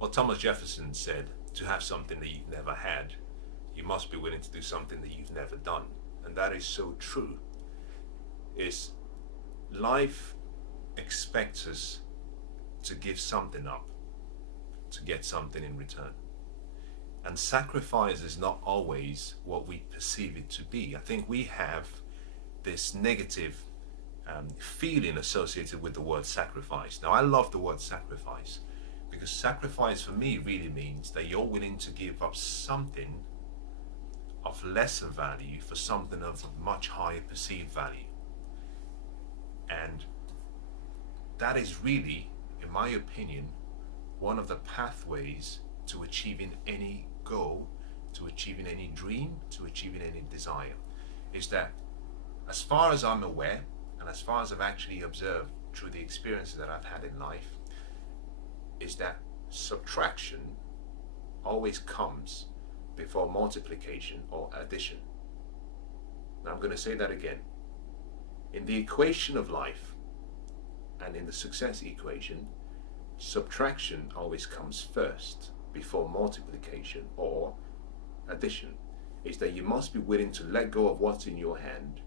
Well, Thomas Jefferson said, to have something that you've never had, you must be willing to do something that you've never done. And that is so true. Is life expects us to give something up to get something in return. And sacrifice is not always what we perceive it to be. I think we have this negative feeling associated with the word sacrifice. Now, I love the word sacrifice because sacrifice for me really means that you're willing to give up something of lesser value for something of much higher perceived value. And that is really, in my opinion, one of the pathways to achieving any goal, to achieving any dream, to achieving any desire, is that as far as I'm aware, and as far as I've actually observed through the experiences that I've had in life, is that subtraction always comes before multiplication or addition. Now I'm going to say that again. In the equation of life and in the success equation, subtraction always comes first before multiplication or addition. Is that you must be willing to let go of what's in your hand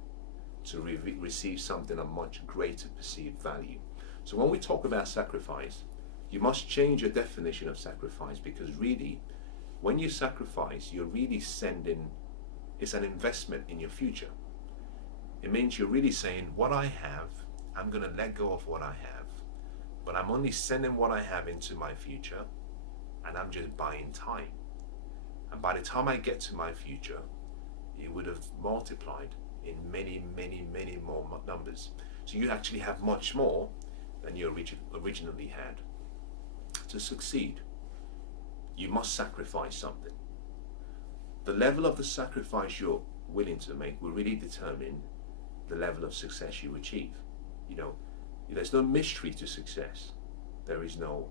to receive something of much greater perceived value. So when we talk about sacrifice, you must change your definition of sacrifice, because really, when you sacrifice, you're really sending, it's an investment in your future. It means you're really saying, what I have, I'm going to let go of what I have, but I'm only sending what I have into my future, and I'm just buying time. And by the time I get to my future, it would have multiplied in many, many, many more numbers. So you actually have much more than you originally had. To succeed, you must sacrifice something. The level of the sacrifice you're willing to make will really determine the level of success you achieve. There's no mystery to success. There is no,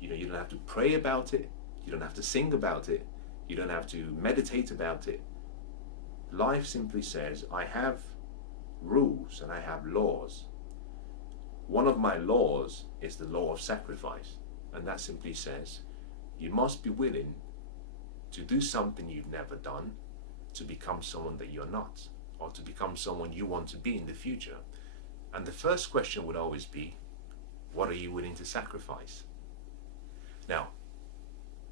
you don't have to pray about it. You don't have to sing about it. You don't have to meditate about it. Life simply says, I have rules and I have laws. One of my laws is the law of sacrifice. And that simply says, you must be willing to do something you've never done to become someone that you're not, or to become someone you want to be in the future. And the first question would always be, what are you willing to sacrifice? Now,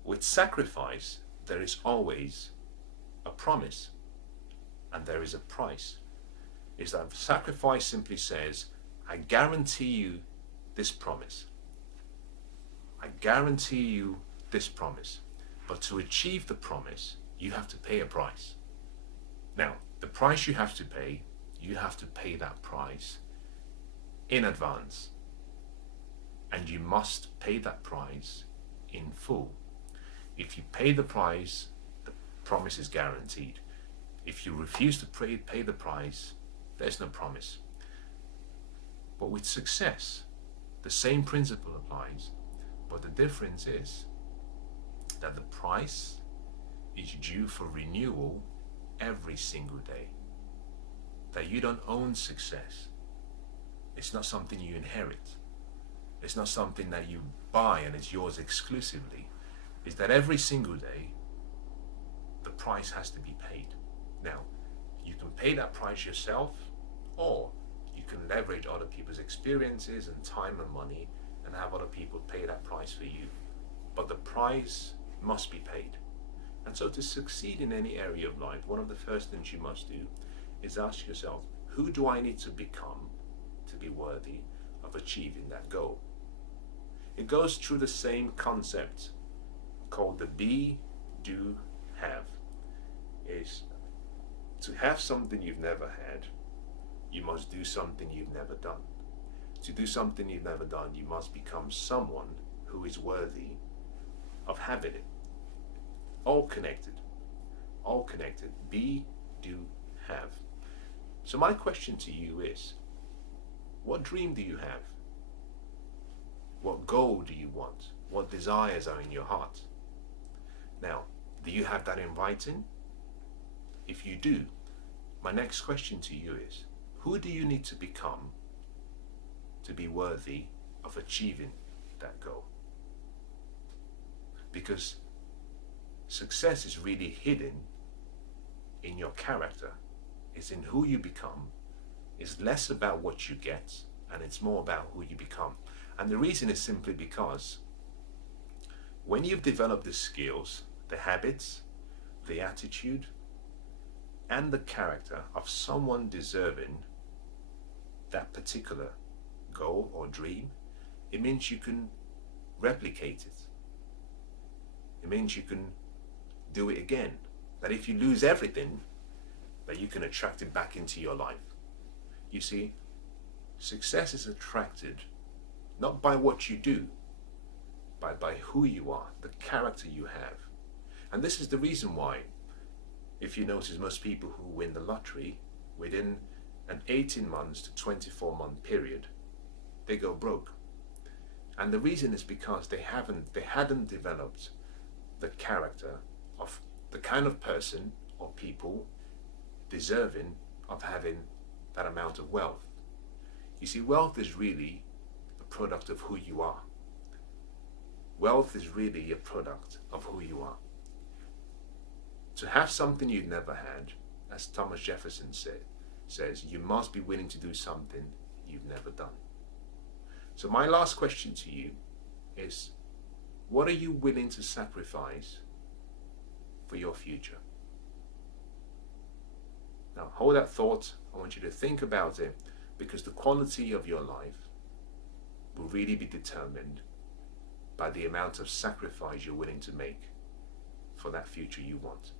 with sacrifice, there is always a promise and there is a price. Is that sacrifice simply says, I guarantee you this promise. I guarantee you this promise. But to achieve the promise, you have to pay a price. Now, the price you have to pay that price in advance. And you must pay that price in full. If you pay the price, the promise is guaranteed. If you refuse to pay the price, there's no promise. But with success, the same principle applies, but the difference is that the price is due for renewal every single day. That you don't own success. It's not something you inherit. It's not something that you buy and it's yours exclusively. It's that every single day, the price has to be paid. Now, you can pay that price yourself, or you can leverage other people's experiences and time and money and have other people pay that price for you. But the price must be paid. And so to succeed in any area of life, one of the first things you must do is ask yourself, who do I need to become to be worthy of achieving that goal? It goes through the same concept called the be, do, have. Is to have something you've never had, you must do something you've never done. To do something you've never done, you must become someone who is worthy of having it. All connected. All connected. Be, do, have. So my question to you is, what dream do you have? What goal do you want? What desires are in your heart? Now, do you have that in writing? If you do, my next question to you is, who do you need to become to be worthy of achieving that goal? because success is really hidden in your character. It's in who you become. It's less about what you get, and it's more about who you become. And the reason is simply because when you've developed the skills, the habits, the attitude, and the character of someone deserving that particular goal or dream, it means you can replicate it. It means you can do it again. That if you lose everything, that you can attract it back into your life. You see, success is attracted not by what you do, but by who you are, the character you have. And this is the reason why, if you notice, most people who win the lottery, within an 18 months to 24-month period, they go broke. And the reason is because they hadn't developed the character of the kind of person or people deserving of having that amount of wealth. You see, wealth is really a product of who you are. Wealth is really a product of who you are. To have something you've never had, as Thomas Jefferson says, you must be willing to do something you've never done. So my last question to you is, what are you willing to sacrifice for your future? Now hold that thought. I want you to think about it, because the quality of your life will really be determined by the amount of sacrifice you're willing to make for that future you want.